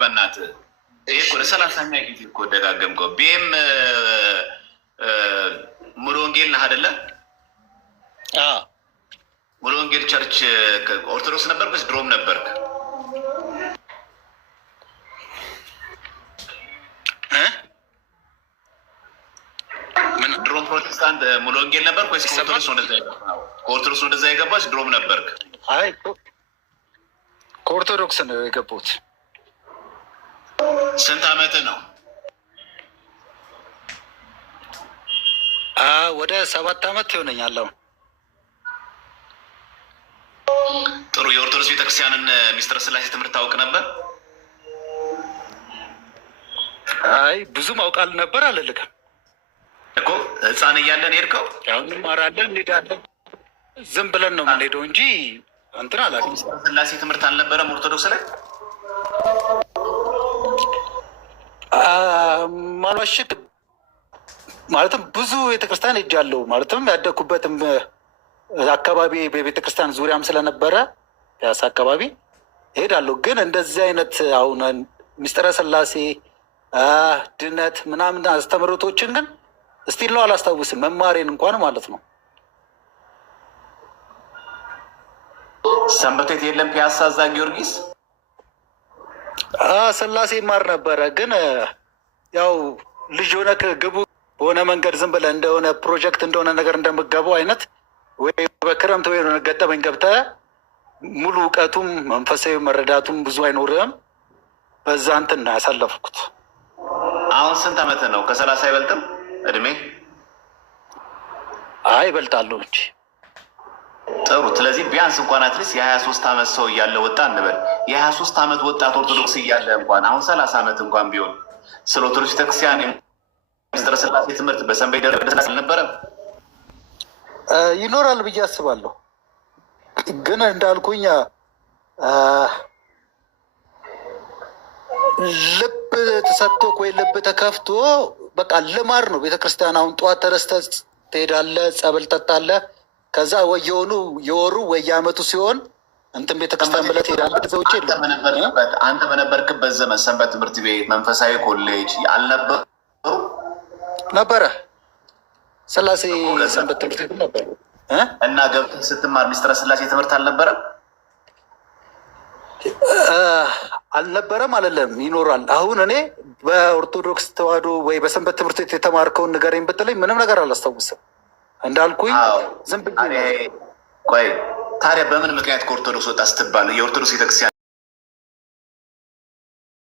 በእናት ይሄ እኮ ለሰላሳኛ ጊዜ እኮ ደጋገምከው። ቢኤም ሙሉ ወንጌል ነህ አይደለ? ሙሉ ወንጌል ቸርች ኦርቶዶክስ ነበርክ ወይስ ድሮም ነበርክ? ምን ድሮም ፕሮቴስታንት ሙሉ ወንጌል ነበርክ ወይስ ከኦርቶዶክስ ወደዛ የገባች ድሮም ነበርክ? አይ ከኦርቶዶክስ ነው የገቡት። ስንት አመት ነው? ወደ 7 አመት ይሆነኛል። ጥሩ። የኦርቶዶክስ ቤተክርስቲያንን ሚስጥረ ስላሴ ትምህርት ታውቅ ነበር? አይ ብዙ ማውቃል ነበር አልልክም እኮ ህፃን እያለን ሄድከው? ያው እንማራለን እንሄዳለን፣ ዝም ብለን ነው የምንሄደው እንጂ እንትን አላውቅም። ሚስጥረ ስላሴ ትምህርት አልነበረም ኦርቶዶክስ ላይ? ማሏሽት ማለትም ብዙ ቤተክርስቲያን ሄጃለሁ። ማለትም ያደግኩበትም አካባቢ በቤተክርስቲያን ዙሪያም ስለነበረ ፒያሳ አካባቢ ሄዳለሁ። ግን እንደዚህ አይነት አሁን ሚስጥረ ስላሴ ድነት ምናምን አስተምህሮቶችን ግን እስቲል ነው አላስታውስም፣ መማሬን እንኳን ማለት ነው። ሰንበት ቤት የለም ፒያሳ እዛ ጊዮርጊስ ስላሴ ይማር ነበረ። ግን ያው ልጅ ሆነ ግቡ በሆነ መንገድ ዝም ብለህ እንደሆነ ፕሮጀክት እንደሆነ ነገር እንደምገባው አይነት ወይ በክረምት ወይ የሆነ ገጠመኝ ገብተህ ሙሉ እውቀቱም መንፈሳዊ መረዳቱም ብዙ አይኖርህም። በዛ እንትን ነው ያሳለፍኩት። አሁን ስንት አመት ነው? ከ30 አይበልጥም እድሜ? አይ ይበልጣሉ እንጂ። ጥሩ። ስለዚህ ቢያንስ እንኳን አትሊስት የ23 አመት ሰው እያለ ወጣ እንበል። የ23 አመት ወጣት ኦርቶዶክስ እያለ እንኳን አሁን 30 አመት እንኳን ቢሆን ስለ ኦርቶዶክስ ቤተክርስቲያን ሚስጥረ ስላሴ ትምህርት በሰንበት ደረስ አልነበረም? ይኖራል ብዬ አስባለሁ። ግን እንዳልኩኝ ልብ ተሰጥቶ ወይ ልብ ተከፍቶ በቃ ልማድ ነው ቤተክርስቲያን። አሁን ጠዋት ተነስተህ ትሄዳለህ፣ ጸበል ጠጣለህ። ከዛ ወይ የወሩ ወይ የአመቱ ሲሆን እንትን ቤተክርስቲያን ብለህ ትሄዳለህ። ከዛ ውጭ አንተ በነበርክበት ዘመን ሰንበት ትምህርት ቤት፣ መንፈሳዊ ኮሌጅ አልነበሩ? ነበረ። ስላሴ ሰንበት ትምህርት ቤት ነበር። እና ገብተህ ስትማር ሚስጥረ ስላሴ ትምህርት አልነበረም? አልነበረም አይደለም፣ ይኖራል። አሁን እኔ በኦርቶዶክስ ተዋህዶ ወይ በሰንበት ትምህርት ቤት የተማርከውን ንገረኝ ብትለኝ ምንም ነገር አላስታውስም። እንዳልኩኝ ዝም ብዬ። ቆይ ታዲያ በምን ምክንያት ከኦርቶዶክስ ወጣ ስትባል የኦርቶዶክስ ቤተክርስቲያን